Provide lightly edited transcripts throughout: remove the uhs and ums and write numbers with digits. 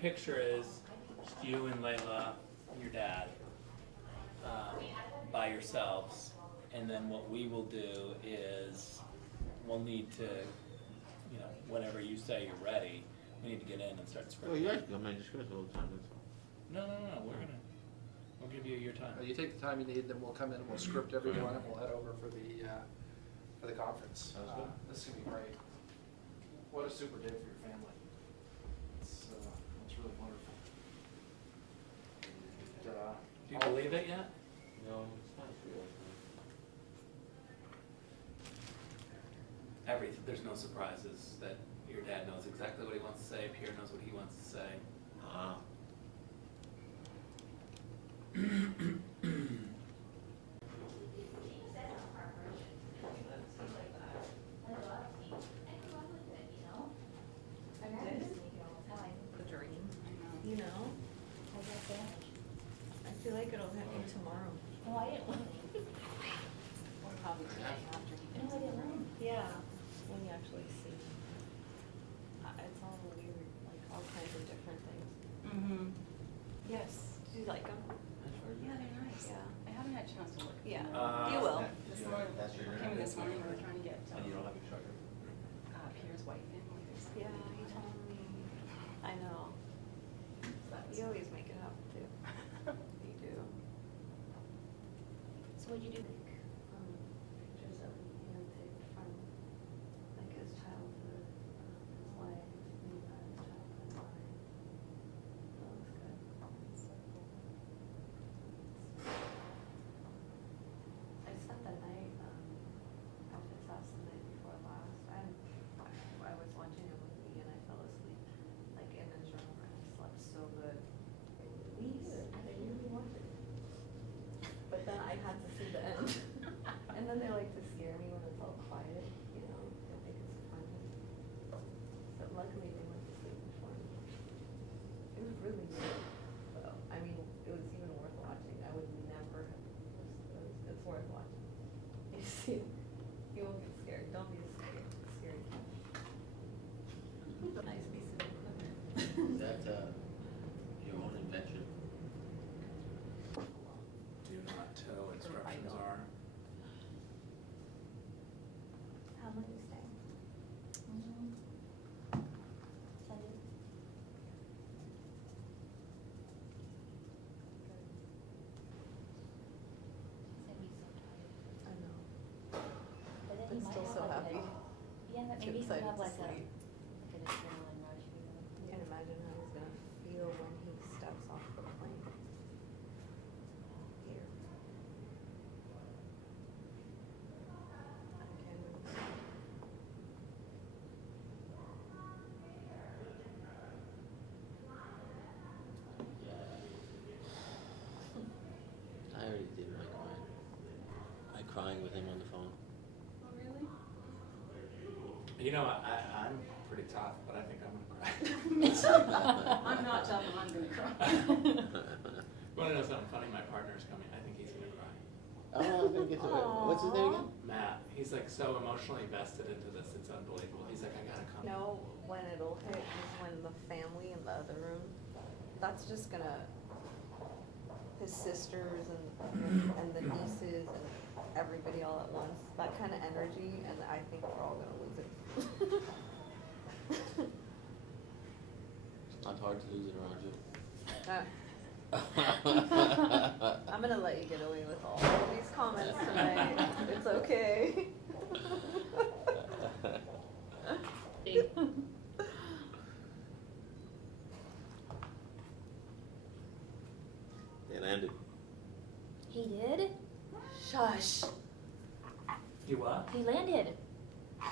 picture is just you and Layla, your dad, by yourselves. And then what we will do is we'll need to, whenever you say you're ready, we need to get in and start Well, scripting. you guys can manage scripts all the time, that's all. No, we'll give you your time. You take the time you need, then we'll come in and we'll script everyone and we'll head over for the conference. Sounds good. This is gonna be great. What a super day for your family. It's really wonderful. Do you believe it yet? No, it's not real. There's no surprises, that your dad knows exactly what he wants to say, Pierre knows what he wants to say. Ah. The dream, you know? I feel like it'll happen tomorrow. Oh, I didn't learn. Or probably today after you. No, I didn't learn. Yeah, when you actually see. It's all weird, like all kinds of different things. Mm-hmm. Yes. Do you like them? Yeah, they're nice. Yeah. I haven't had a chance to look. Yeah. Uh, You will. This morning, That's your came this morning, we were trying to get, And you don't have a charger? Pierre's wife in with his. Yeah, he told me. I know. You always make it up too. You do. So what'd you do? Pictures that we handpicked from like his childhood, his life, me about his childhood life. That looks good. I spent the night, after his house the night before last, I was watching a movie and I fell asleep, like in his room, and I slept so good. We did, I really wanted it. But then I had to see the end. And then they like to scare me when it's all quiet, you know, they think it's funny. But luckily they went to sleep before me. It was really good. So, I mean, it was even worth watching. I would never have, it's worth watching. You see, you won't get scared. Don't be scared. Scary. Nice piece of equipment. Is that, your own invention? Do not tow instructions are. How long you stay? Sunday. Said he's so tired. I know. But then he I'm might still have so like happy. Yeah, but Too maybe he'll excited have to like sleep. like an adrenaline rush, you know? You can imagine how he's gonna feel when he steps off the plane. Here. I can't even. I already did my crying. My crying with him on the phone. Oh, really? I'm pretty tough, but I think I'm gonna cry. I'm not tough and I'm gonna cry. Wanna know something funny? My partner's coming, I think he's gonna cry. Oh, I'm gonna get to it. What's his name again? Matt, he's like so emotionally invested into this, it's unbelievable. He's like, I gotta come. You know when it'll hit is when the family in the other room, that's just gonna, his sisters and the nieces and everybody all at once, that kind of energy, and I think we're all gonna lose it. It's not hard to lose it around you. I'm gonna let you get away with all these comments tonight. It's okay. They landed. He did? Shush. You what? He landed.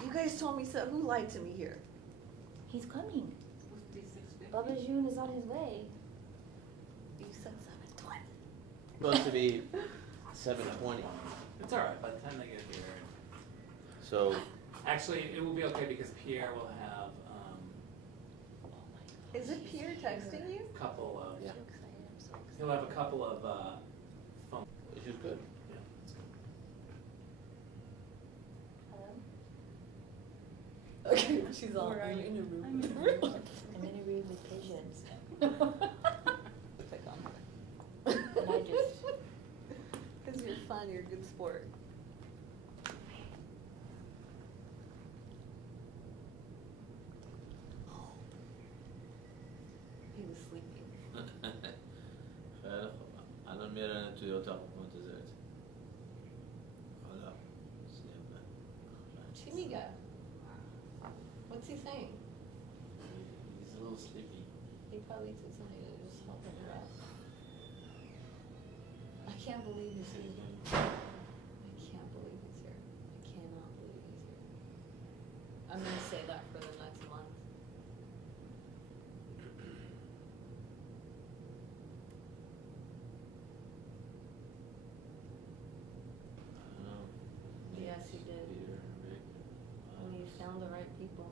You guys told me so. Who lied to me here? He's coming. Supposed to be 6:50. Baba June is on his way. You said 7:20. Supposed to be 7:20. It's alright, by the time they get here. So, Actually, it will be okay because Pierre will have, Is it Pierre texting you? couple of, Yeah. I'm so excited, I'm so excited. he'll have a couple of, phone, which is good. yeah, that's good. Hello? Okay, she's all. Where are you? in a room. I'm in a room with pigeons. Pick on her. And I just, Cause you're fun, you're a good sport. He was sleeping. الان میارن توی اتاق منتظرت. حالا سیبه. Chimiga. What's he saying? He's a little sleepy. He probably said something to just help him rest. I can't believe he's here. I can't believe he's here. I cannot believe he's here. I'm gonna say that for the next month. I don't know. Yes, he did. Peter, Rick. When you found the right people.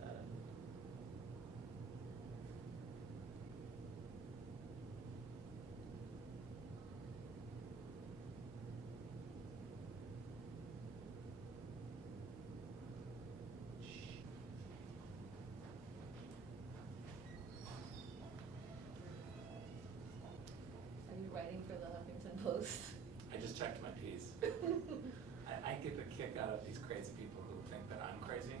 That. Are you writing for the Huffington Post? I just checked my piece. I get a kick out of these crazy people who think that I'm crazy.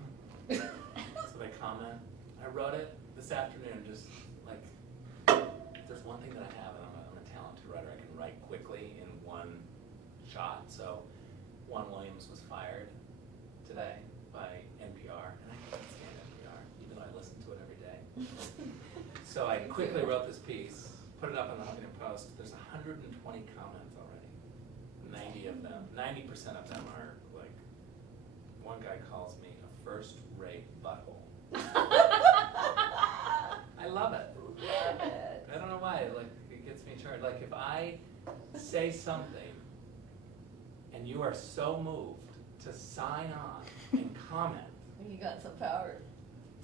So they comment. I wrote it this afternoon, just like, if there's one thing that I have, and I'm a talented writer, I can write quickly in one shot. So Juan Williams was fired today by NPR, and I can't stand NPR, even though I listen to it every day. So I quickly wrote this piece, put it up on the Huffington Post. There's 120 comments already. 90% of them are like, one guy calls me a first-rate butthole. I love it. Love it. I don't know why, like, it gets me charged. Like, if I say something and you are so moved to sign on and comment, You got some power.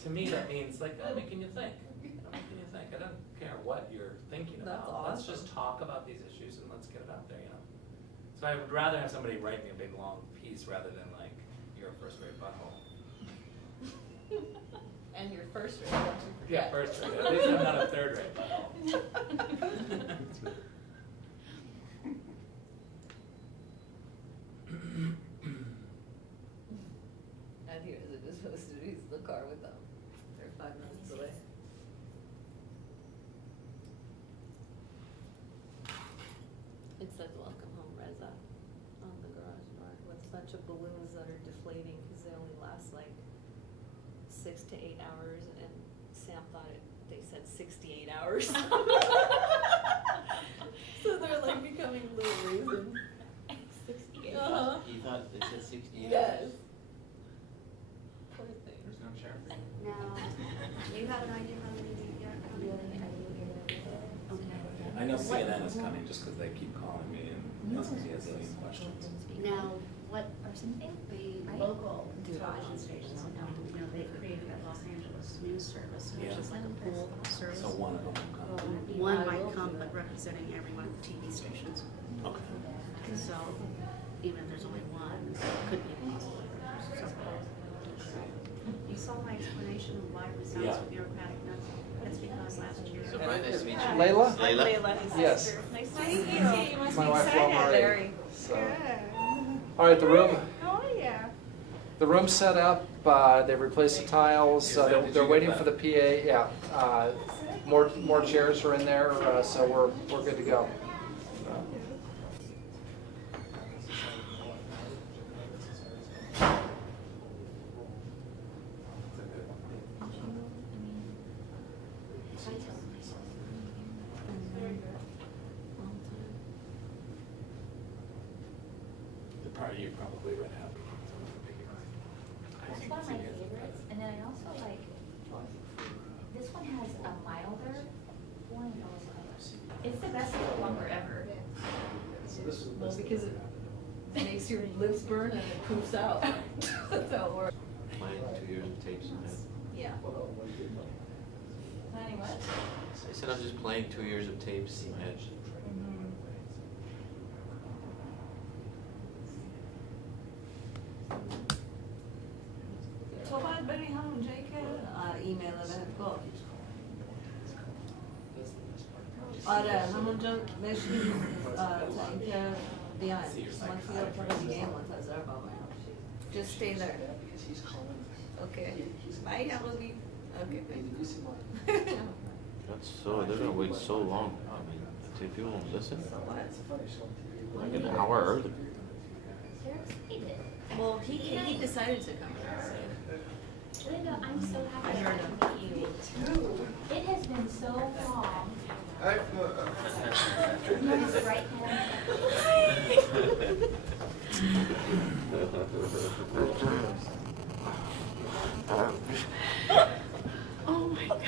to me that means like, I'm making you think. I'm making you think. I don't care what you're thinking That's about. Let's awesome. just talk about these issues and let's get it out there, you know? So I would rather have somebody write me a big long piece rather than like, you're a first-rate butthole. And your first rate, don't you forget. Yeah, first rate. At least I'm not a third-rate butthole. And here's it just supposed to be the car with them. They're 5 minutes away. It says welcome home, Reza, on the garage door with a bunch of balloons that are deflating because they only last like 6 to 8 hours, and Sam thought they said 68 hours. So they're like becoming little raisins. 68. Uh-huh. He thought they said 68 Yes. hours. Poor thing. There's no sheriff. Now, do you have an idea how many are coming? Okay. I know CNN is coming just because they keep calling me and asking me a zillion questions. Now, what Or something? the Right? local television stations, you know, they've created a Los Angeles news service, which Yeah. is like a pool service. So one of them will come. One might come, but representing every one of the TV stations. Okay. So even if there's only one, it could be possible. Several. You saw my explanation of why it sounds Yeah. so bureaucratic. That's because last year. So Brian, nice to meet you. Layla? Layla? Yes. Nice to meet you. You must My be wife, excited. Marie. Very. So- Good. All right, the room, Oh, yeah. the room's set up, they replaced the tiles, Did you they're get waiting that? for the PA, yeah. More chairs are in there, so we're good to go. The part you're probably right happy. That's one of my favorites, and then I also like, this one has a milder one. It's the best little lumber ever. Well, because it makes your lips burn and it poofs out. That's how it works. Playing 2 years of tapes in my head. Yeah. Planning what? I said I'm just playing 2 years of tapes in my head. طبعا بني هم جايك ايميل انا هتقول آره همونجا بهش میگیم تا اینکه بیاین once we go to the game منتظر بابایم. Just stay there. Okay. Bye, Abby. Okay. That's so, they're gonna wait so long. I mean, if people don't listen, So what? like an hour early. They're excited. Well, he decided to come. Linda, I'm so happy I heard to meet you. It has been so long. His right Oh my God.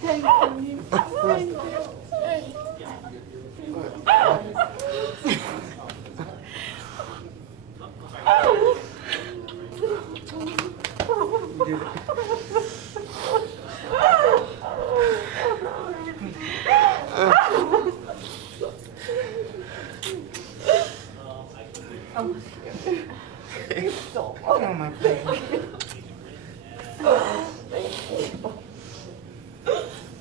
Thank you. Thank you. Oh my God.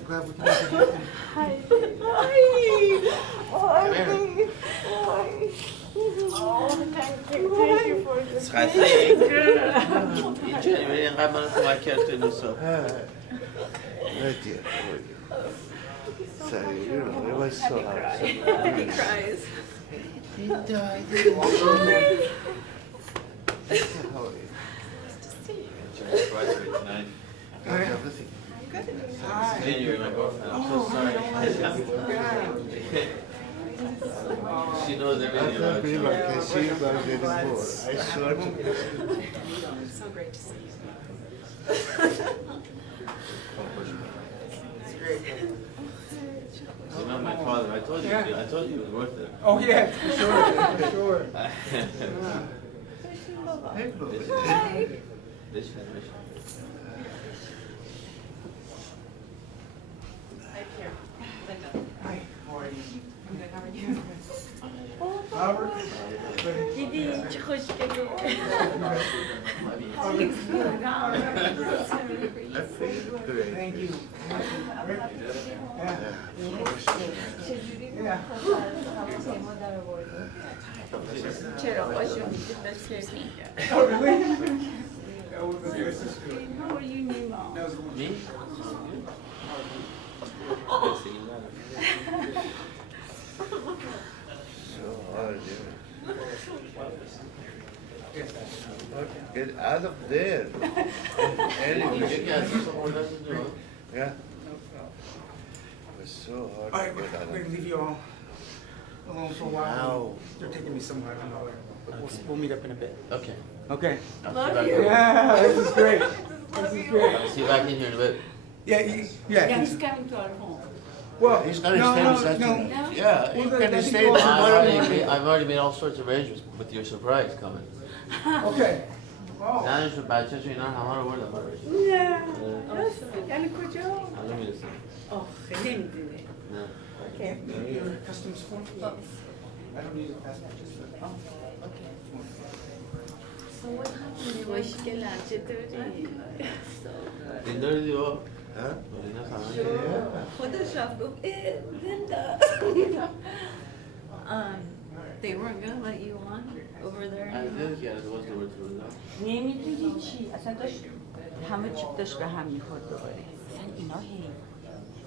Glad we can make it happen. Hi. Thank you for this. اینجوری اینقدر منو کمک کرد توی نوسا. So, you know, it was so hard. He cries. He died. How are you? Surprised me tonight. How's everything? Then you're my girlfriend. I'm so sorry. She knows I everything can't about believe you. I can see you guys anymore. I swear to you. It's so great to see you. You're not my father. I told you it was worth it. Oh yeah, for sure. Hey, Flo. This generation. Hi, Pierre. Linda. Hi, how are you? I'm good. How are you? Robert? Gidin, çok hoş geldin. I feel great. Thank you. Yeah. چرا باشو میگه بس Oh, really? How are you, Nima? Me? So hard, Get out of there. Yeah. It was so hard All right, to get out we're of gonna leave you all alone for a while. They're taking me somewhere, I don't know where. But we'll meet up in a bit. Okay. Okay. Love you. Yeah, this is great. This is great. I'll see you back in here in a bit. Yeah, Yeah, he's coming to our home. Well, He's gonna no, stay no, with Saturday. no. Yeah, Well, he's then I gonna think stay. you all- I've already made all sorts of arrangements with your surprise coming. Okay. Oh. Now it's about just you know how hard work about it. Yeah. Yani koca. Let me listen. Oh, خیلی میدونه. No. Okay. Customs form? I don't need a passport, just a. So what happened? خوشگلم چطوری؟ So good. Dinner diyor. Huh? Dinner sana. خودش رفت گفت Linda. They weren't gonna let you on over there I anymore? did get it. What's the word to it now? نمیدونی چی اصلا داشت همه چی داشت به هم میخورد دوباره اینا هی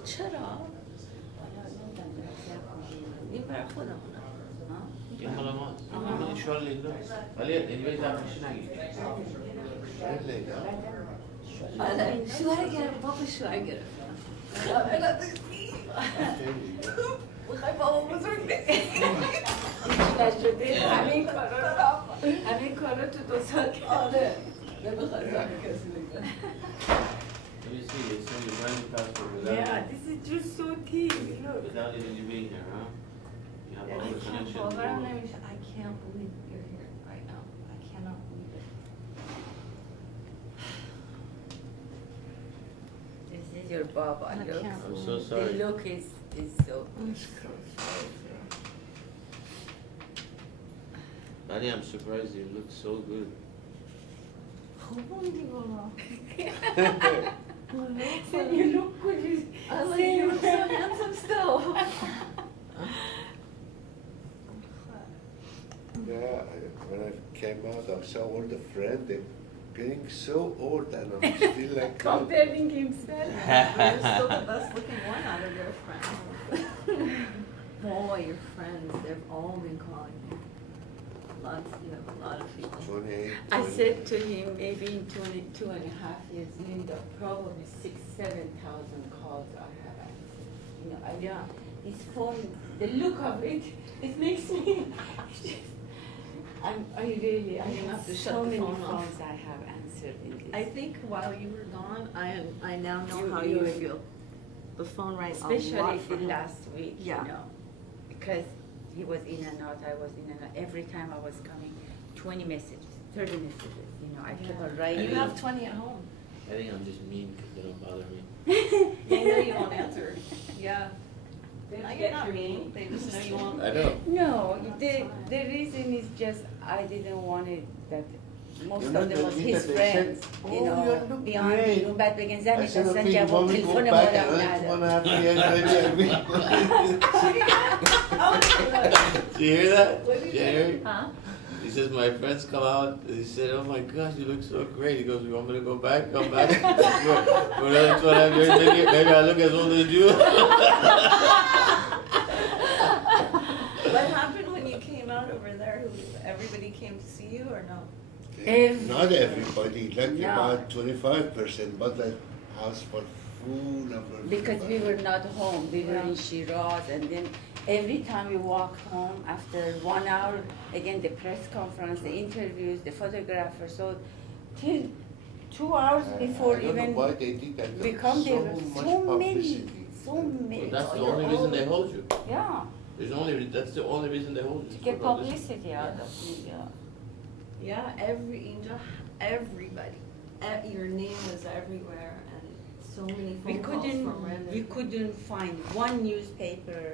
چرا؟ این برای خودمونه این مال ماست. این شال لیلا. ولی این ولی دفعشی نگیر. آره شوهر گرفت بابا شوهر گرفت میخوای بابا بزرگ نشده همین کارا تو 2 سال آره نمیخواد زن کسی بگن Let me see. It's on your brand new passport without, Yeah, this is just so deep, look. without even you being here, huh? You have all the I can't connection. باورم نمیشه. I can't believe you're here right now. I cannot believe it. This is your baba, I look. can't I'm so The sorry. look is so Ali, I'm surprised you look so good. Said you look good. I like you look so handsome still. Yeah, when I came out, I saw all the friends, they're getting so old and I'm still like. Comparing himself. You're still the best looking one out of your friends. All your friends, they've all been calling you. You have a lot of people. 28. I said to him, maybe in 22.5 years, Linda, probably 6,000-7,000 calls I have answered. You know, his phone, the look of it, it makes me, I have to have shut so the many phone off. phones I have answered in this. I think while you were gone, I now know You- how you- you feel. The phone rang a lot Especially for the him. last week, Yeah. you know, because he was in and out, I was in and out. Every time I was coming, 20 messages, 30 messages, you know, I kept on writing. You have 20 at home. I think I'm just mean because they don't bother me. They know you won't answer. Yeah. No, you're not mean. They just know you won't. I know. No, the reason is just I didn't want it that most You know, of them was the his leader, they friends, said, you "Oh, know, you look beyond great." you بعد بگن I زنش said, اصلا okay, جواب when we go تلفن back, مادر another 2.5 نداره. years, maybe Do you hear that? What did he Jerry? Huh? He says, my friends come out, he said, oh my gosh, you look so great. He goes, you want me to go back? Come back. For another 2.5 years, maybe I look as old as you. What happened when you came out over there? Everybody came to see you or no? Not everybody, like No. about 25%, but the house was full of Because we were not home, we were Yeah. in Shiraz, and then every time we walked home, after 1 hour, again the press conference, the interviews, the photographer, so till 2 hours before I don't even know why they did that. we come, there were much so many, publicity. so many. That's the You're only reason all- they hold you. Yeah, That's the only reason they hold you. to get for publicity. publicity out of me, yeah. Yeah, every angel, everybody. Your name was everywhere and so many We phone calls from random. we couldn't find one newspaper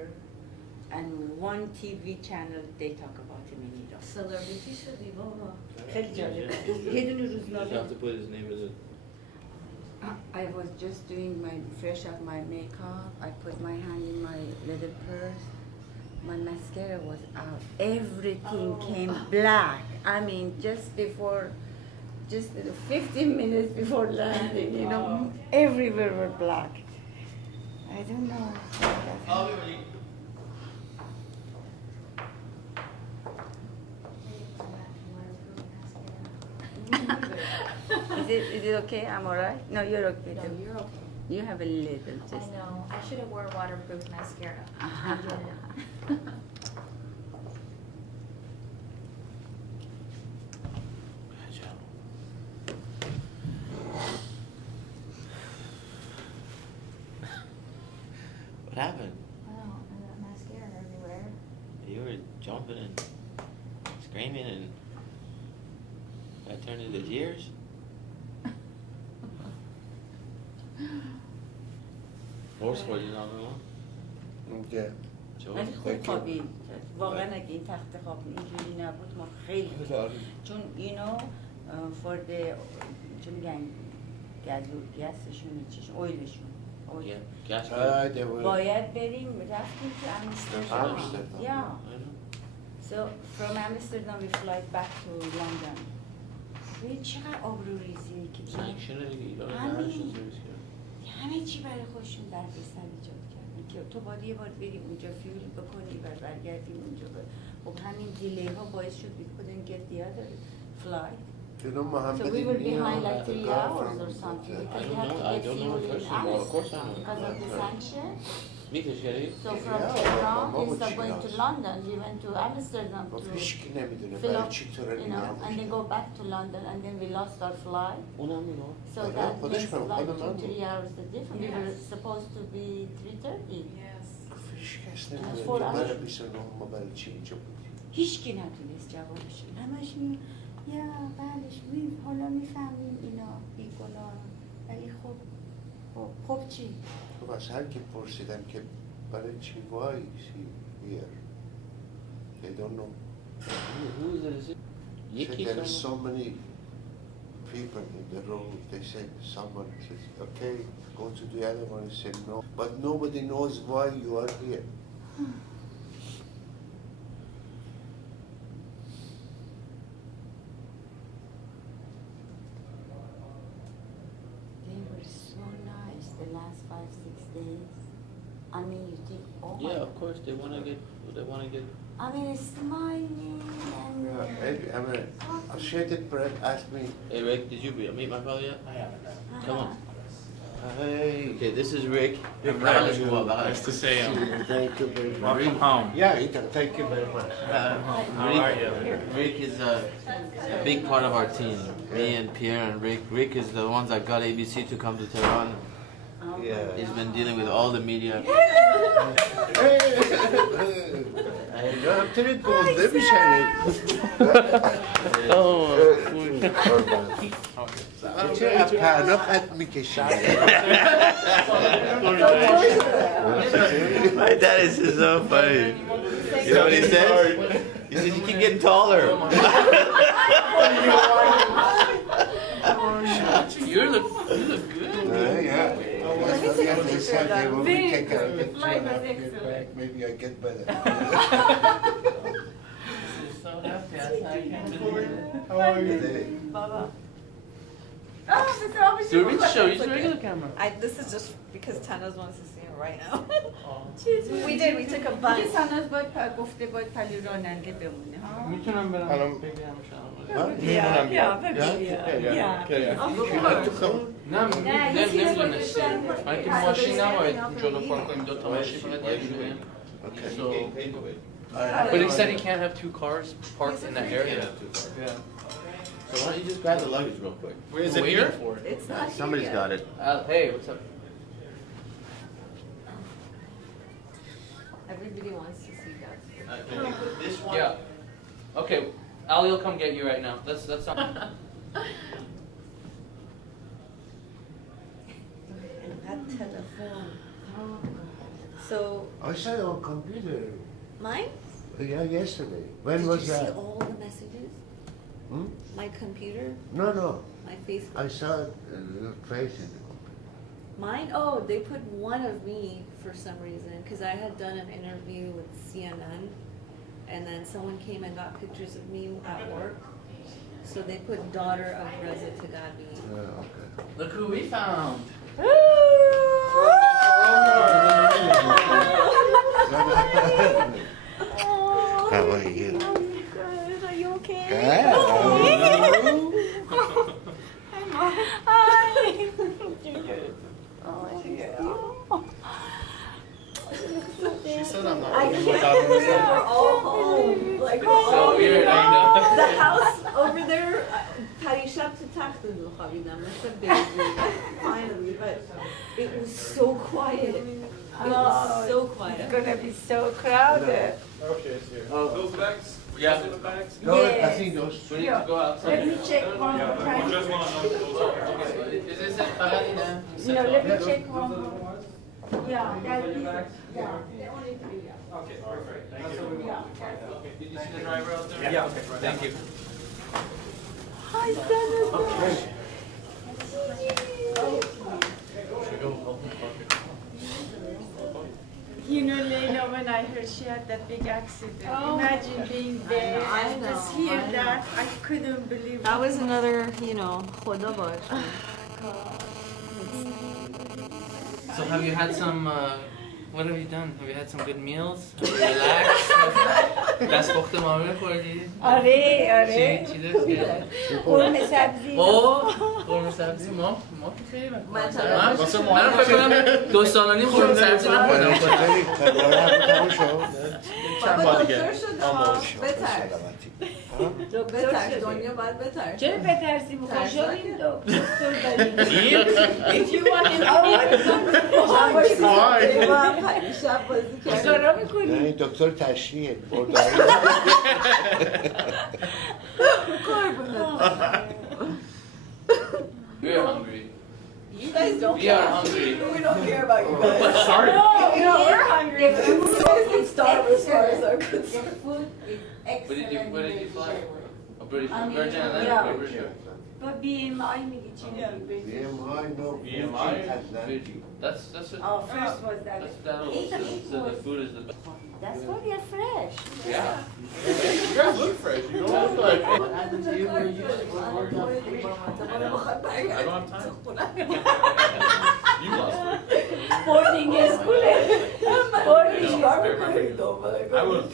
and one TV channel they talk about him in Iran. Celebrity شدی بابا. خیلی جالبه. یه دونه You روزنامه. have to put his name as a. I was just doing my fresh up my makeup. I put my hand in my little purse. My mascara was out. Everything came black. I mean, just 15 minutes before landing, you know, everywhere were black. I don't know. Is it okay? I'm alright? No, you're okay No, too. you're okay. You have a little I just. know. I should have wore waterproof mascara. I didn't. What happened? Wow, and that mascara everywhere. You were jumping and screaming and that turned into tears? Horse for you know Yeah. ولی خوب خوابید واقعا اگه این تخت خواب اینجوری نبود ما خیلی چون اینو for the چون میگن گسشون چیشون اویلشون Yeah, gas. They were. باید بریم رفتیم که امستردام Amsterdam. yeah I know. so from Amsterdam we fly back to London ببین چقدر آبروریزی که Sanction it, you don't I have mean- sanctions. همه چی برای خودشون در سر ایجاد کردن که تو باید یه بار بری اونجا فیول بکنی و برگردیم اونجا خب همین دیلی ها باعث شد we couldn't get the other flight You know, Mohammed so we were Ibn behind Yahya, like the 3 guy hours from- or something Yeah. because I we don't had know, to I get don't know fuel in first of all, of course I Amsterdam know. because of the sanction Meet Sherry. so from Yeah, Tehran Mama instead of she going to knows. London we went to Amsterdam گفت to هیچکی نمیدونه fill برای up چی تو you know and then go back to London and then we lost our flight اونم میگم. so Yeah, that خودش makes کنم. like خودم 2-3 hours the difference we were Yes. supposed to be 3:30 Yes. گفت هیچکس four نمیدونه hours. من 29 ما برای چی اینجا بودیم. هیچکی نتونست جوابش بده. همش می یا بعدش حالا میفهمیم اینا بیگناه ولی خب چی؟ خب از هر کی پرسیدم که برای چی why is he here? They don't know. Who is it? Said there are so many people in the room. They said, someone says, okay, go to the other one. He said, no. But nobody knows why you are here. They were so nice the last 5-6 days. I mean, you think, oh my Yeah, of course, they wanna get. I mean, smiling and. Yeah, maybe, I mean, Associated Press asked me, Hey Rick, did you meet my father yet? I haven't. Come on. hey, Okay, this is Rick. I'm Baka Reza. mo, baka. Nice to see you. thank you very much. Welcome home. Yeah, Ethan, thank you very much. How are you? Rick is a big part of our team. Me and Pierre and Rick. Rick is the ones that got ABC to come to Tehran. Yeah. He's been dealing with all the media. Yaptırık oldu bir şey. چه پهنا خط میکشید. My dad is just so funny. You know what he says? He says, you keep getting taller. You look good. Yeah. Let me take a picture of that. Mine was excellent. Maybe I get better. So happy. I can't believe it. How are you today? Baba. Oh, it's always Do we show you the regular camera? This is just because Tana's wants to see it right now. چیز We did, we took a bus. یه ساناز باید گفته باید پلی راننده بمونه ها میتونم برم الان- بگم شما. Yeah, yeah, You like to come? نه نمیدونه من که ماشین نباید جلو پارک کنیم 2 تا ماشین فقط یک رویم. Okay. So, but he said he can't have 2 cars parked in that area. Yeah. So why don't you just grab the luggage real quick? Where is it here? For it. It's not Somebody's here got yet. it. Hey, what's up? Everybody wants to see that. Can you put this one? Yeah. Okay, Ali will come get you right now. That's not. That telephone. So, I saw it on computer. mine? Yeah, yesterday. When Did was you see that? all the messages? Hmm? My computer? No, no. My Facebook? I saw your face in the computer. Mine? Oh, they put one of me for some reason, because I had done an interview with CNN, and then someone came and got pictures of me at work. So they put daughter of Reza Taghavi. Okay. Look who we found. How are you? Good. Are you okay? Good. She said I'm not. I can't believe we're all home. Like, we're So all weird, here. I know. The house over there, Parishab to Takhtan finally, but it was so quiet. It was so quiet. It's gonna be so crowded. Those bags? Yeah. The bags? No, I Yes. think those. We need to go outside. Let me check one more time. Is this it? Paradina? No, let me check one more. Yeah, that is, yeah, the only three, yeah. Okay, perfect. Thank you. Yeah. Okay, did you see the driver out there? Yeah, okay, Thank you. Hi, Senator. You know, Leila, when I heard she had that big accident, imagine being there I and know, just hear I know. that. I couldn't believe That it. was another, khoda bash. So have you had some, what have you done? Have you had some good meals? Have you relaxed? دستپخت معامله خوردی؟ آره آره چی درست کردی؟ قرمه سبزی قرمه سبزی ما که خیلی من من فکر کنم 2 سال و نیم قرمه سبزی نخوردم چند بار دیگه؟ بترس. بترس، دنیا باید بترس. چرا بترسی خوشحالیم دکتر داریم این؟ If you want to know شب بازی کردیم. بزارا میکنیم نه دکتر تشریح برداری. We are hungry. You guys don't We are care. hungry. We don't care about you guys. Sorry. No, we're hungry The food is excellent. The food is excellent. Where did you fly? A British I mean, Virgin Atlantic yeah. or British? But BMI میگی چی میگی؟ BMI, no. BMI? Atlantic. That's it. Oh, first was that. That old. So the food is the best. That's why we are fresh. Yeah. You guys look fresh. You don't look like. What happened to you when you used to work? I don't have time. You lost weight. Boarding school. Boarding I would.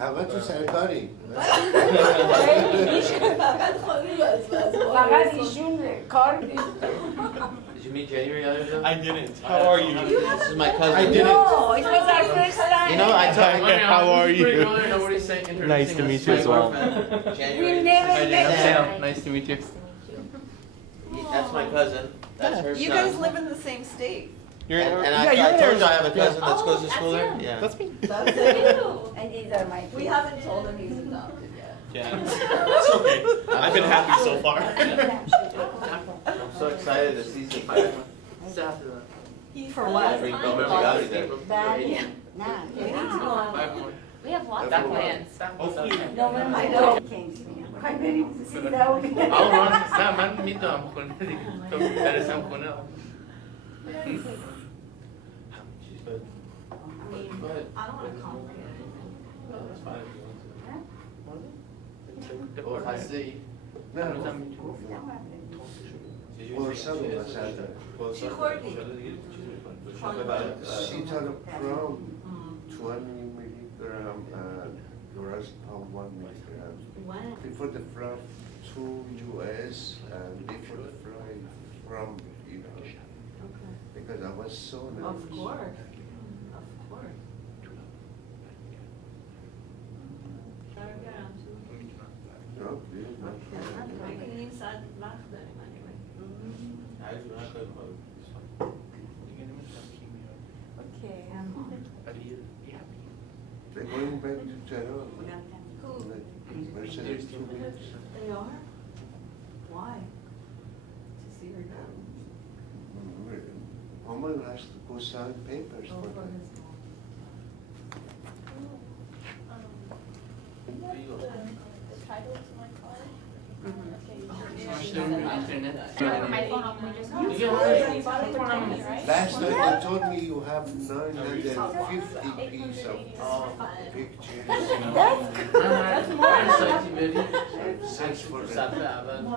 همه تو سرکاری. فقط ایشون کار Did you meet January the other day? I didn't. How are you? This is my cousin. I didn't. No, it was our first time. You know, I told How are you? Nobody's saying introducing Nice to us. meet you as well. January. We never Hi, met. Sam. Nice to meet you. That's my cousin. That's her You son. guys live in the same state. You're in And yeah, you're I in told you I have a Arizona. cousin that goes to Oh, school that's there. you. Yeah. That's me. That's it. And these are my We haven't told him he's adopted yet. Yeah. It's okay. I've been happy so far. I'm so excited to see some fire. For what? For you go remember Gaudi there. Nah, We have lots That's of cool. plans. Hopefully. no, when my dog came to me, I'm ready to see that. I'll run. نه من میدونم خونه دیگه. تو برسم خونه. I don't want to complicate it. That's fine if you want to. Oh, I see. نه فرصت چی خوردی؟ Citalopram 20 milligram and lorazepam 1 milligram. Before the flight to US and before the flight from Iran. Because I was so nervous. Of course. Of course. No, please, no. این ساعت وقت داریم anyway. Okay. They're going back to Tehran. Who? Mercedes 2 weeks. They are? Why? To see her done. Mama has to go sign papers for them. My phone on, we just. Last night they told me you have 950 pieces of pictures. Search for them.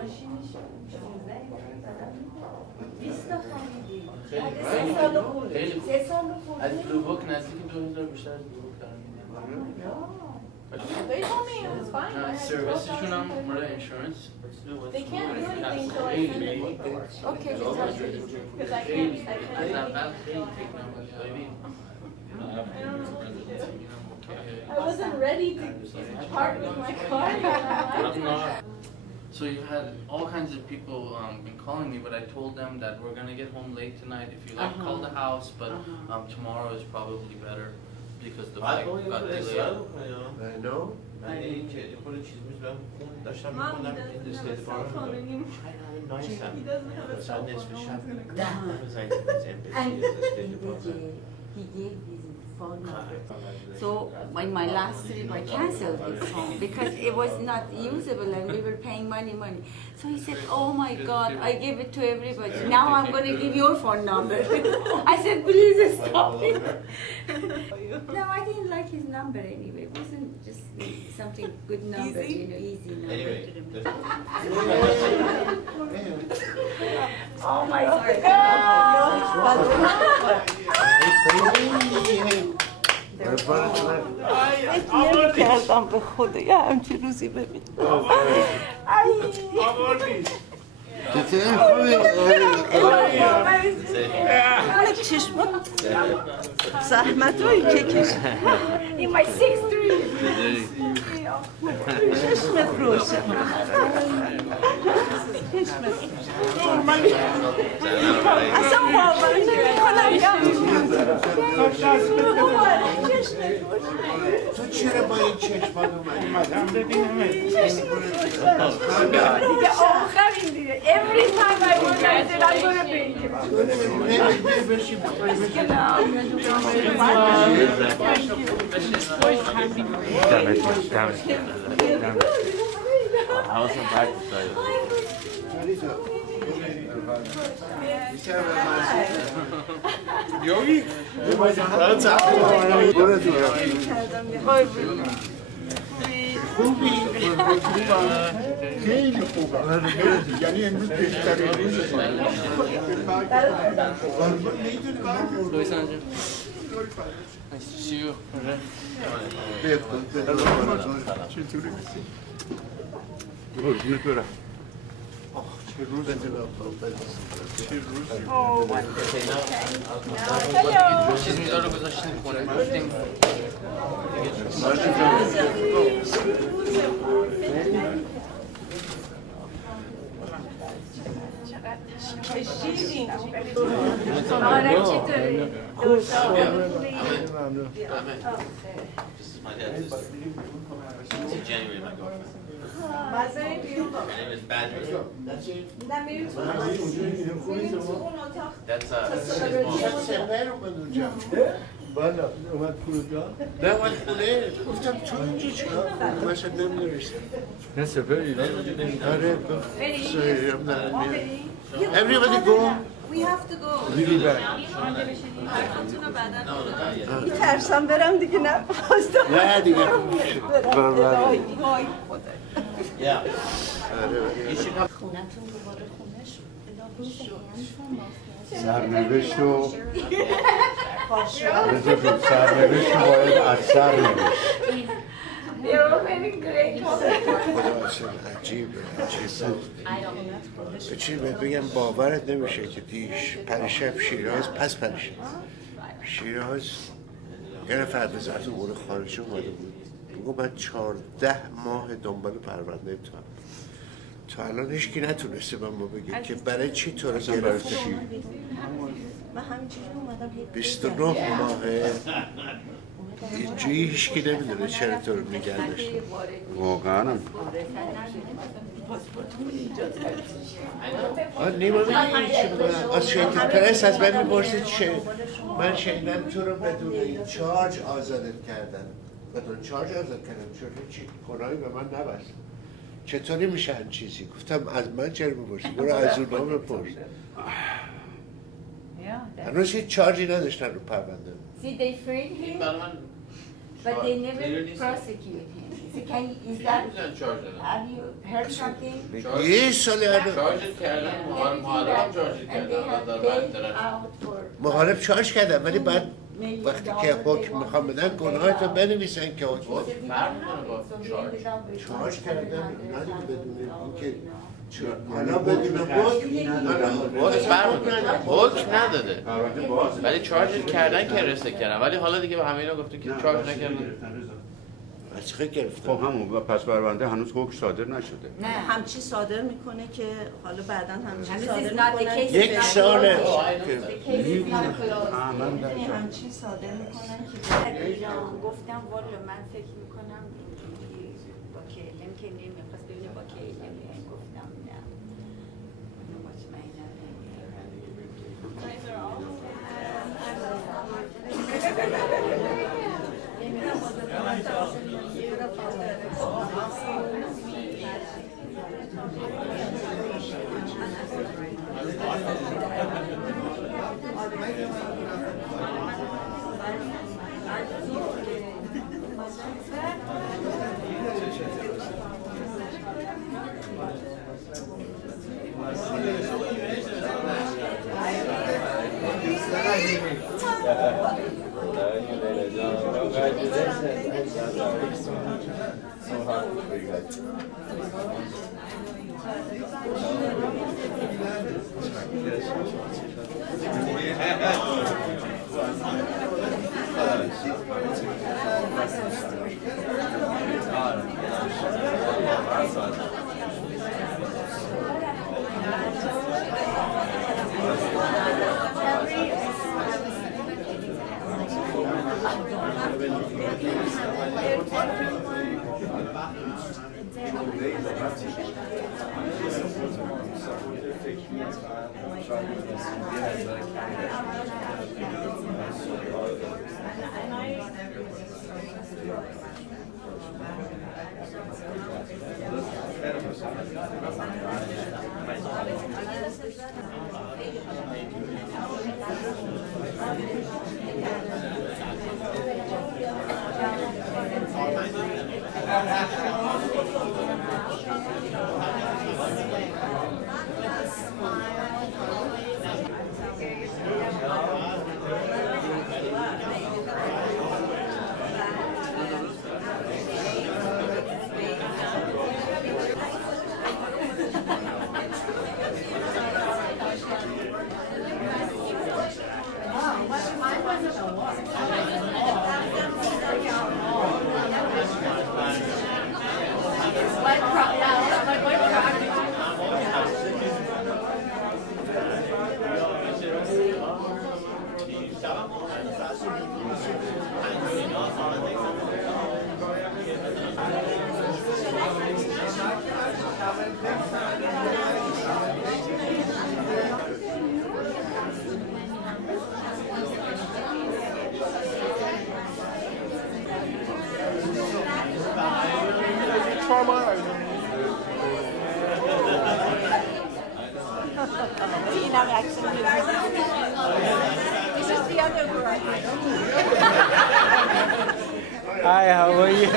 از بلوبوک نزدیک 2000 بیشتر از بلوبوک دارم They told me it was fine. I had to go سرویسشون هم sign مال paperwork. اینشورنس They can't do anything until I send the paperwork. Okay, Because I can't, از اول خیلی تکنولوژی I wasn't ready to part with my car. I'm not. So you had all kinds of people been calling me, but I told them that we're gonna get home late tonight. If you like, call the house, but tomorrow is probably better because the flight got delayed. I know. Mom, he doesn't have a cell phone anymore. He doesn't have a cell phone. No one's gonna And he gave his phone number. So in my last trip, I canceled his phone because it was not usable and we were paying money. So he said, oh my God, I gave it to everybody. Now I'm going to give your phone number. I said, please stop it. No, I didn't like his number anyway. It wasn't just something good number, Easy? you know, easy number Anyway, to remember. Oh my نمی‌کردم به خدا یه همچین روزی ببینم. چشمات زحمتایی که کشید. In my 6th trip. چشمت روشن. چشمت اصلا باور نمی‌کنم چشمت روشن. تو چرا با این چشمان اومدی؟ دیگه آخرین دیگه. Every time I go there, I said I'm going to bring him. بشی حواسم پرت شد. یوگی خوبی خیلی خوبه یعنی امروز بهترین روزه Nice to see you. چطوری؟ قربونت برم. چه روزی؟ چه روزی؟ چیز میدار رو گذاشتیم خونه گفتیم آره چطوری؟ January, my girlfriend. مزه بیرون Her name is Badger. نه میریم تو میریم تو اون اتاق That's سپر اومد اونجا. بالا اومد فرودگاه؟ نه اومد خونه. گفتم تو اینجا چیکار کنی؟ من اصلا نمی‌دونستم. نه سفری آره sorry, I'm not. Everybody go. We have to go. میری بر حرفاتون رو بعداً میترسم برم دیگه نه نه دیگه. Yeah. You should have. خونتون دوباره خونه شد. سرنوشت و رضا جون سرنوشت رو باید از سر نوشت. خدا اصلا عجیبه چی بهت بگم باورت نمیشه که پریشب شیراز پس پریشب شیراز یه نفر از اون خارجی اومده بود بگو من 14 ماه دنبال پرونده تا الان هیچکی نتونسته به ما بگه که برای چی تو رو گرفته من همینجوری اومدم 29 ماهه اینجوری هیچکی نمیدونه چرا تو رو نگه داشته واقعا هم نیما میدونی چی بگم آسوشیتد پرس از من میپرسید چه من شنیدم تو رو بدون این چارج آزادت کردن بدون چارج آزاد کردن چون هیچی گناهی به من نبست چطوری میشه این چیزی گفتم از من چرا میپرسی برو از اونا بپرس هنوز هیچ چارجی نداشتن رو پرونده See, they freed him, but they never prosecute him. So is that, have you heard something? یه سالی چارجت کردن محالب چارجت And they کردن have bailed out for... محالب چارج کردن ولی بعد وقتی که حکم میخوام بدن گناهتو بنویسن که حکم فرق میکنه با چارج چارج کردن نه دیگه بدون اینکه حالا بدون حکم نداده ولی چارج کردن که رسه کردن ولی حالا دیگه به همه اینا گفتیم که چارج نکردن از چه گرفتن؟ خب همون پس پرونده هنوز حکم صادر نشده نه همچی صادر میکنه که حالا بعدا همچی And this صادر is not the میکنن case. یک ساله The case is not closed. همچی صادر میکنن که گفتم والا من فکر میکنم با کلم که نمیخواست ببینه با کلم گفتم نه مطمئنم Hi, how are you?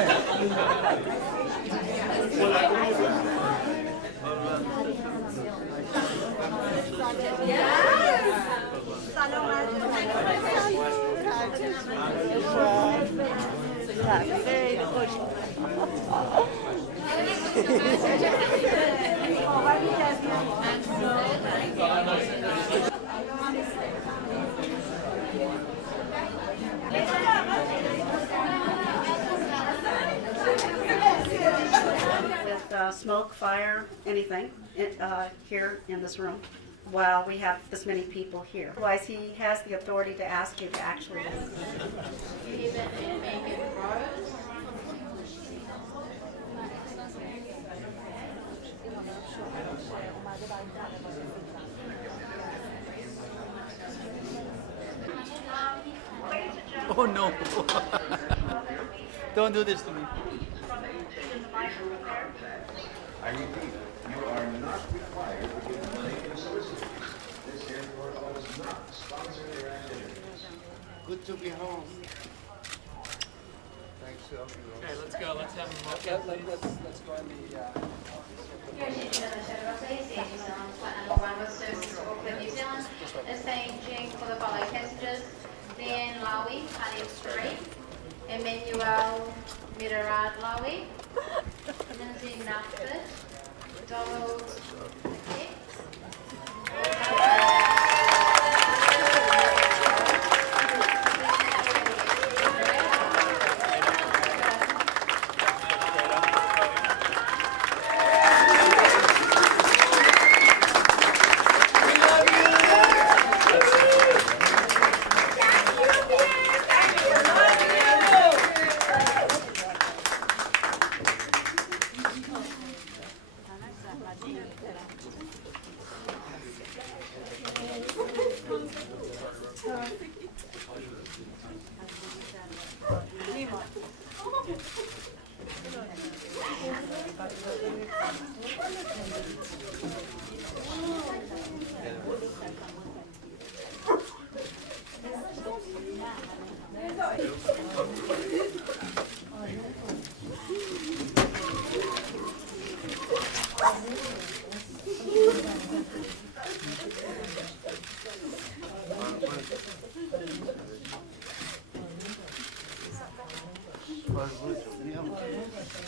With smoke, fire, anything here in this room while we have this many people here. Otherwise, he has the authority to ask you to actually leave. Oh no. Don't do this to me. I repeat, you are not required to give money to solicitors. This airport does not sponsor their activities. Good to be home. Thanks, Okay, let's go. Let's have a motion. Let's go on the, Your attention on the Shadow Place, AG Salon, flight number 1 with services to Auckland, New Zealand, is changing for the following passengers: Dan Lawi, Harriet Street, Emmanuel Mirarad Lawi, Lindsay Nufford, Donald Nick,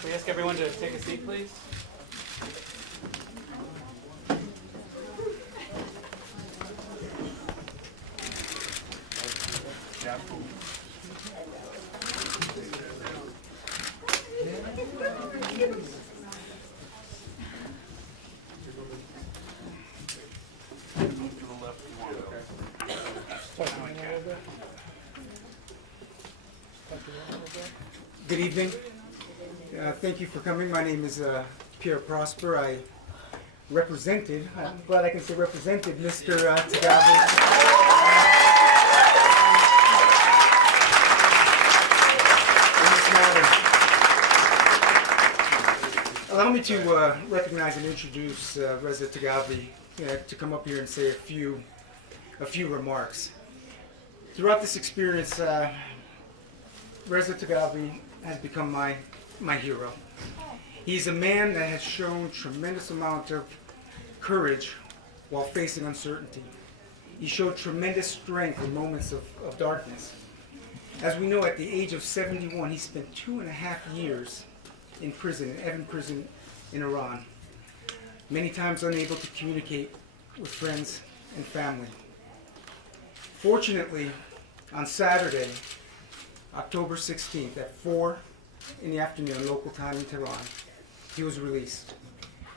Can we ask everyone to take a seat, please? Good evening. Thank you for coming. My name is Pierre Prosper. I represented, I'm glad I can say represented, Mr. Taghavi. In this matter. Allow me to recognize and introduce Reza Taghavi to come up here and say a few remarks. Throughout this experience, Reza Taghavi has become my hero. He's a man that has shown tremendous amount of courage while facing uncertainty. He showed tremendous strength in moments of darkness. As we know, at the age of 71, he spent 2.5 years in prison, in Evin prison in Iran, many times unable to communicate with friends and family. Fortunately, on Saturday, October 16th at 4 in the afternoon, local time in Tehran, he was released.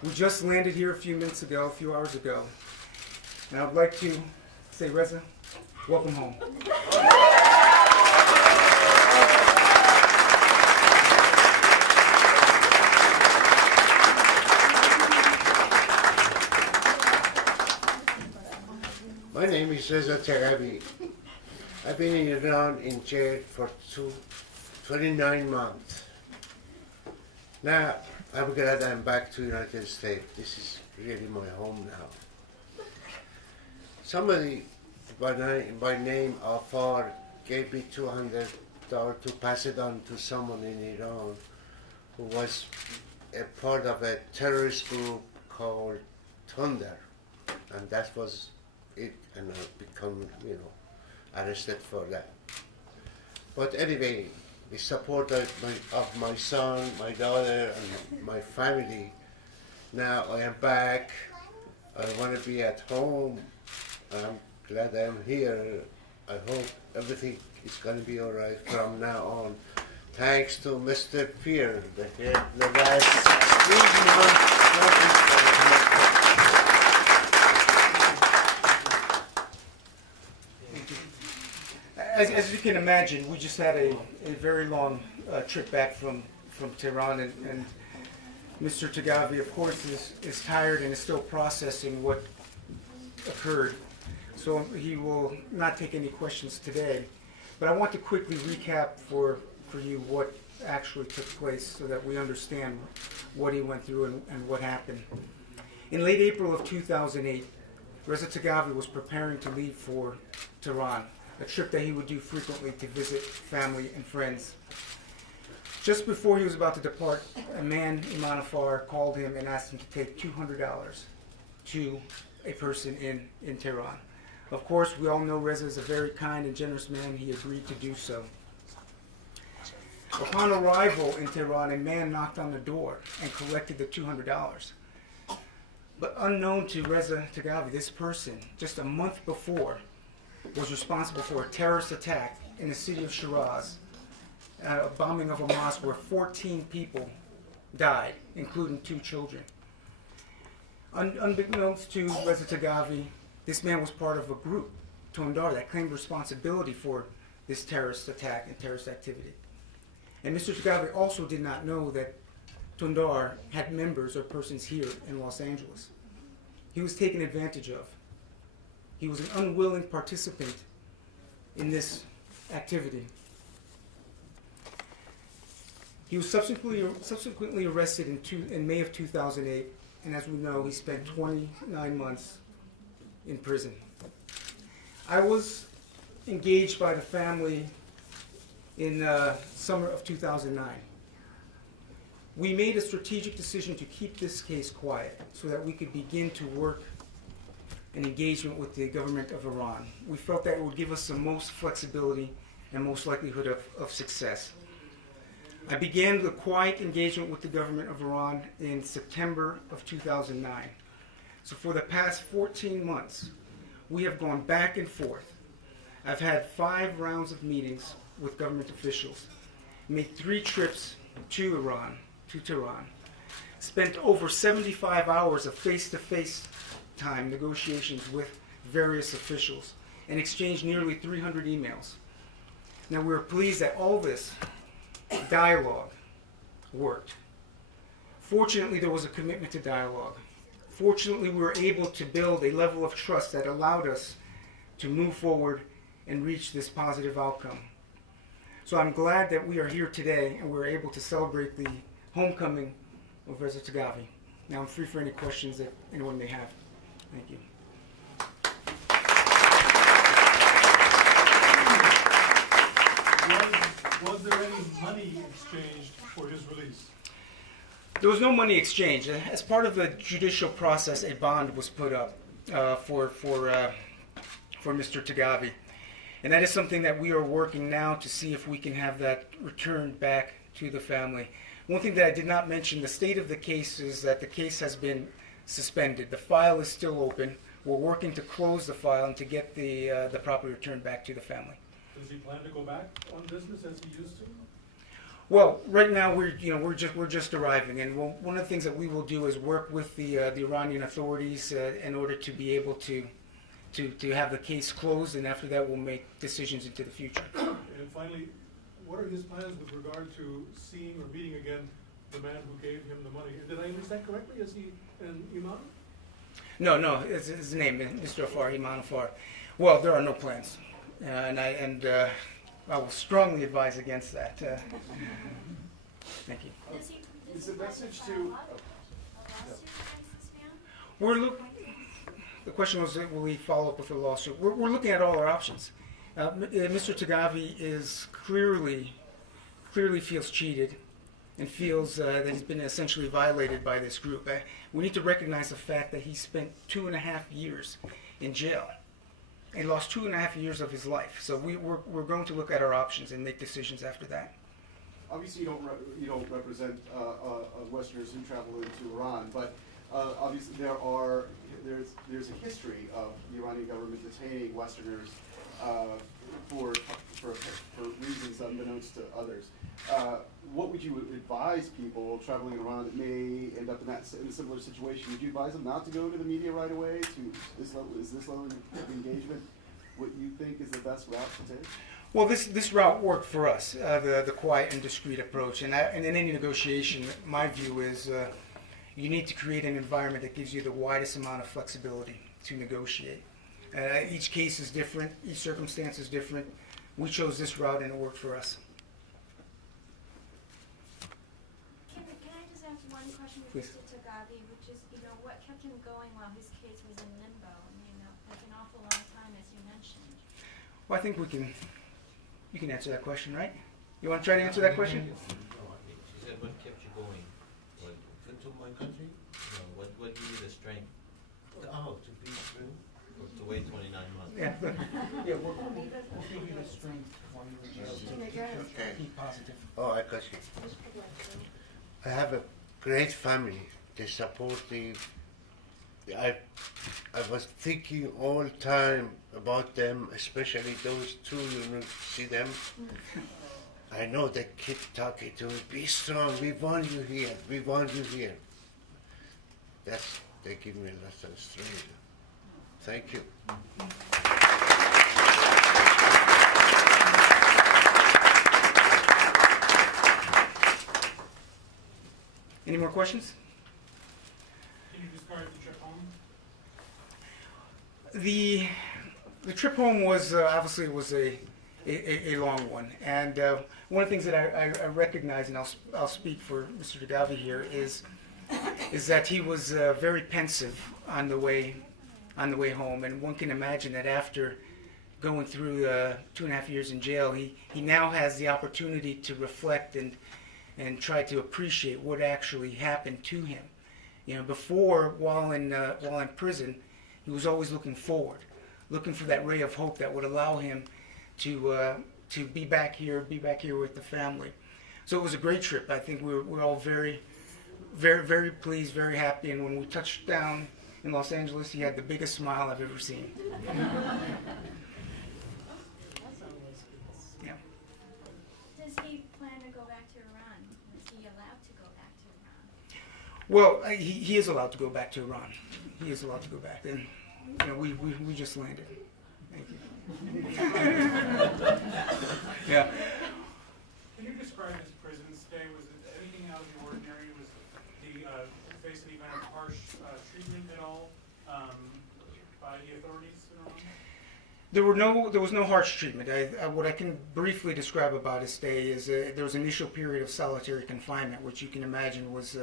We just landed here a few hours ago, and I would like to say, Reza, welcome home. My name is Reza Taghavi. I've been in Iran in jail for 29 months. Now, I'm glad I'm back to the United States. This is really my home now. Somebody by name Afar gave me $200 to pass it on to someone in Iran who was a part of a terrorist group called Thunder. And that was it, and I've become, arrested for that. But anyway, the support of my son, my daughter, and my family, now I am back. I want to be at home. I'm glad I'm here. I hope everything is going to be all right from now on. Thanks to Mr. Pierre, the last 6 months. As you can imagine, we just had a very long trip back from Tehran, and Mr. Taghavi, of course, is tired and is still processing what occurred. So he will not take any questions today. But I want to quickly recap for you what actually took place so that we understand what he went through and what happened. In late April of 2008, Reza Taghavi was preparing to leave for Tehran, a trip that he would do frequently to visit family and friends. Just before he was about to depart, a man, Imam Afar, called him and asked him to take $200 to a person in Tehran. Of course, we all know Reza is a very kind and generous man. He agreed to do so. Upon arrival in Tehran, a man knocked on the door and collected the $200. But unknown to Reza Taghavi, this person, just a month before, was responsible for a terrorist attack in the city of Shiraz, a bombing of a mosque where 14 people died, including 2 children. Unbeknownst to Reza Taghavi, this man was part of a group, Tondar, that claimed responsibility for this terrorist attack and terrorist activity. And Mr. Taghavi also did not know that Tondar had members or persons here in Los Angeles. He was taken advantage of. He was an unwilling participant in this activity. He was subsequently arrested in May of 2008, and as we know, he spent 29 months in prison. I was engaged by the family in summer of 2009. We made a strategic decision to keep this case quiet so that we could begin to work an engagement with the government of Iran. We felt that it would give us the most flexibility and most likelihood of success. I began the quiet engagement with the government of Iran in September of 2009. So for the past 14 months, we have gone back and forth. I've had 5 rounds of meetings with government officials, made 3 trips to Iran, to Tehran, spent over 75 hours of face-to-face time negotiations with various officials, and exchanged nearly 300 emails. Now we're pleased that all this dialogue worked. Fortunately, there was a commitment to dialogue. Fortunately, we were able to build a level of trust that allowed us to move forward and reach this positive outcome. So I'm glad that we are here today and we're able to celebrate the homecoming of Reza Taghavi. Now I'm free for any questions that anyone may have. Thank you. there any money exchanged for his release? There was no money exchange. As part of the judicial process, a bond was put up for Mr. Taghavi. And that is something that we are working now to see if we can have that returned back to the family. One thing that I did not mention, the state of the case is that the case has been suspended. The file is still open. We're working to close the file and to get the property returned back to the family. Does he plan to go back on business as he used to? Well, right now we're just arriving, and one of the things that we will do is work with the Iranian authorities in order to be able to have the case closed, and after that we'll make decisions into the future. And finally, what are his plans with regard to seeing or meeting again the man who gave him the money? Did I understand correctly? Is he an imam? No, it's his name, Mr. Afar, Iman Afar. Well, there are no plans, and I will strongly advise against that. Thank you. Is the message to... The question was, will we follow up with a lawsuit? We're looking at all our options. Mr. Taghavi is clearly feels cheated and feels that he's been essentially violated by this group. We need to recognize the fact that he spent 2.5 years in jail. He lost 2.5 years of his life. So we're going to look at our options and make decisions after that. Obviously, you don't represent Westerners who travel into Iran, but obviously there's a history of the Iranian government detaining Westerners for reasons unbeknownst to others. What would you advise people traveling in Iran that may end up in a similar situation? Would you advise them not to go to the media right away? Is this level of engagement what you think is the best route to take? Well, this route worked for us, the quiet and discreet approach. And in any negotiation, my view is you need to create an environment that gives you the widest amount of flexibility to negotiate. Each case is different, each circumstance is different. We chose this route and it worked for us. Can I just ask one question with Please. Mr. Taghavi, which is, what kept him going while his case was in limbo? That's an awful long time, as you mentioned. Well, I think you can answer that question, right? You want to try to answer that question? She said, what kept you going? What, to my country? What gave you the strength? To be through? Or to wait 29 months? Yeah. We'll give you the strength while you were jail to keep positive. Oh, I got you. I have a great family. They support me. I was thinking all the time about them, especially those two, see them. I know they keep talking to me, be strong, we want you here, we want you here. They give me a lot of strength. Thank you. Any more questions? Can you describe the trip home? The trip home was obviously was a long one, and one of the things that I recognize, and I'll speak for Mr. Taghavi here, is that he was very pensive on the way home, and one can imagine that after going through 2.5 years in jail, he now has the opportunity to reflect and try to appreciate what actually happened to him. Before, while in prison, he was always looking forward, looking for that ray of hope that would allow him to be back here with the family. So it was a great trip. I think we're all very, very, very pleased, very happy. And when we touched down in Los Angeles, he had the biggest smile I've ever seen. Yeah. Does he plan to go back to Iran? Is he allowed to go back to Iran? Well, he is allowed to go back to Iran. He is allowed to go back, and we just landed. Thank you. Yeah. Can you describe his prison stay? Was it anything out of the ordinary? Was he faced any kind of harsh treatment at all by the authorities in Iran? There was no harsh treatment. What I can briefly describe about his stay is there was an initial period of solitary confinement, which you can imagine was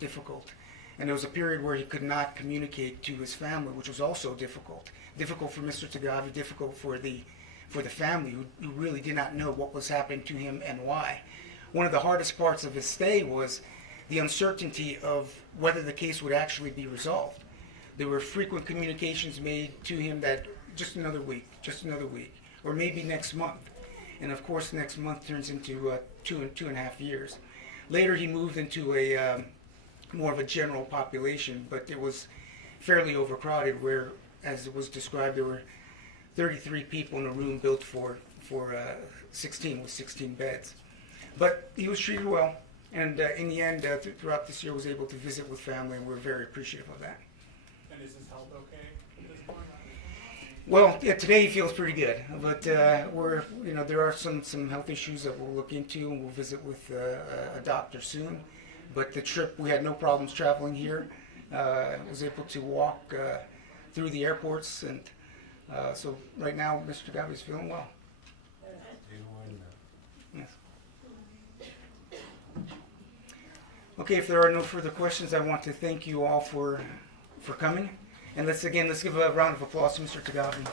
difficult. And there was a period where he could not communicate to his family, which was also difficult. Difficult for Mr. Taghavi, difficult for the for the family who really did not know what was happening to him and why. One of the hardest parts of his stay was the uncertainty of whether the case would actually be resolved. There were frequent communications made to him that just another week, or maybe next month. And of course, next month turns into 2.5 years. Later, he moved into a more of a general population, but it was fairly overcrowded, where, as it was described, there were 33 people in a room built for 16 with 16 beds. But he was treated well, and in the end, throughout this year, was able to visit with family, and we're very appreciative of that. And is his health okay at this point? Well, yeah, today he feels pretty good, but there are some health issues that we'll look into, and we'll visit with a doctor soon. But the trip, we had no problems traveling here. Was able to walk through the airports, and so right now, Mr. Taghavi is feeling well. Yes. Okay, if there are no further questions, I want to thank you all for coming. And let's give a round of applause to Mr. Taghavi.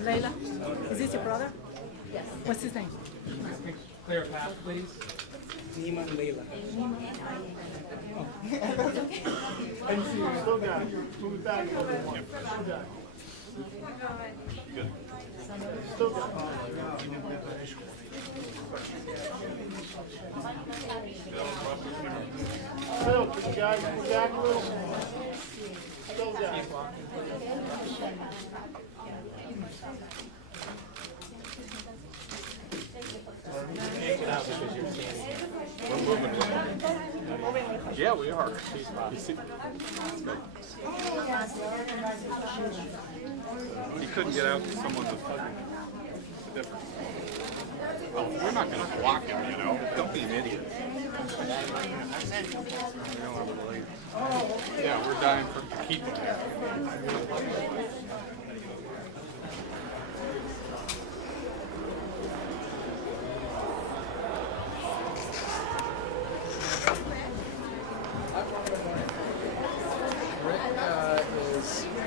Layla, is this your brother? Yes. What's his name? Clear a path, please. Nima and Layla. And she still got it. Move it back. Good. Still got it. Still, guys, back a little. Still got it. We're moving with him. Yeah, we are. You see, he couldn't get out because someone was hugging him. It's the difference. Oh, we're not going to block him, you know. Don't be an idiot. Yeah, we're dying to keep him there.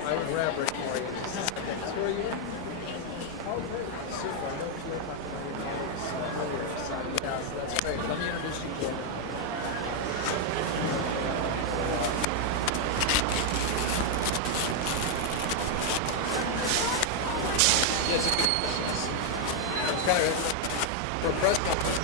I will grab Rick for you. That's where you are? Oh, great. Super. I know you were talking about your mother's earlier, so yeah, so that's great. Let me introduce you to him. Yes, it's kind of for a press conference.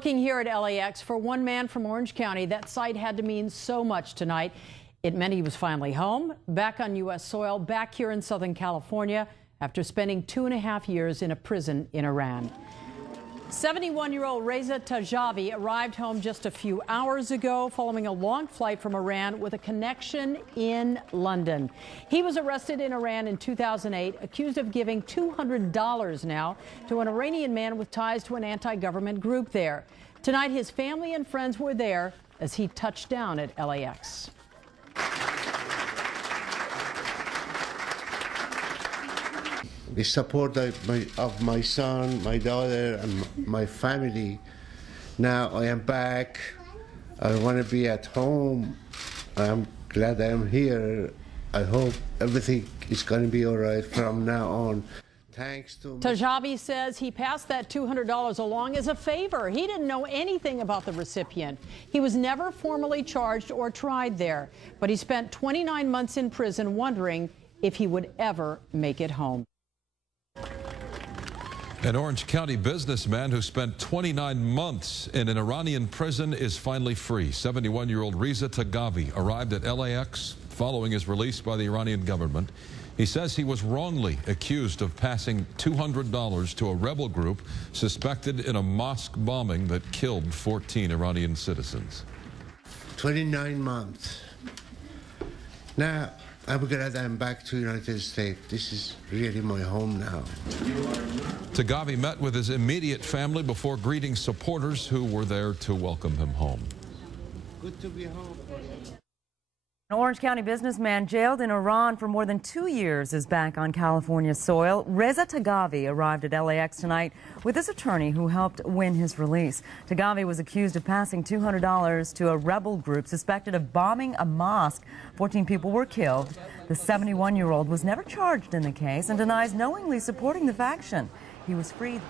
Looking here at LAX, for one man from Orange County, that sight had to mean so much tonight. It meant he was finally home, back on U.S. soil, back here in Southern California, after spending 2.5 years in a prison in Iran. 71-year-old Reza Taghavi arrived home just a few hours ago following a long flight from Iran with a connection in London. He was arrested in Iran in 2008, accused of giving $200 now to an Iranian man with ties to an anti-government group there. Tonight, his family and friends were there as he touched down at LAX. The support of my son, my daughter, and my family. Now I am back. I want to be at home. I'm glad I'm here. I hope everything is going to be all right from now on. Thanks to Taghavi says he passed that $200 along as a favor. He didn't know anything about the recipient. He was never formally charged or tried there, but he spent 29 months in prison wondering if he would ever make it home. An Orange County businessman who spent 29 months in an Iranian prison is finally free. 71-year-old Reza Taghavi arrived at LAX following his release by the Iranian government. He says he was wrongly accused of passing $200 to a rebel group suspected in a mosque bombing that killed 14 Iranian citizens. 29 months. Now, I'm glad I'm back to the United States. This is really my home now. Taghavi met with his immediate family before greeting supporters who were there to welcome him home. Good to be home. An Orange County businessman jailed in Iran for more than 2 years is back on California soil. Reza Taghavi arrived at LAX tonight with his attorney who helped win his release. Taghavi was accused of passing $200 to a rebel group suspected of bombing a mosque. 14 people were killed. The 71-year-old was never charged in the case and denies knowingly supporting the faction. He was freed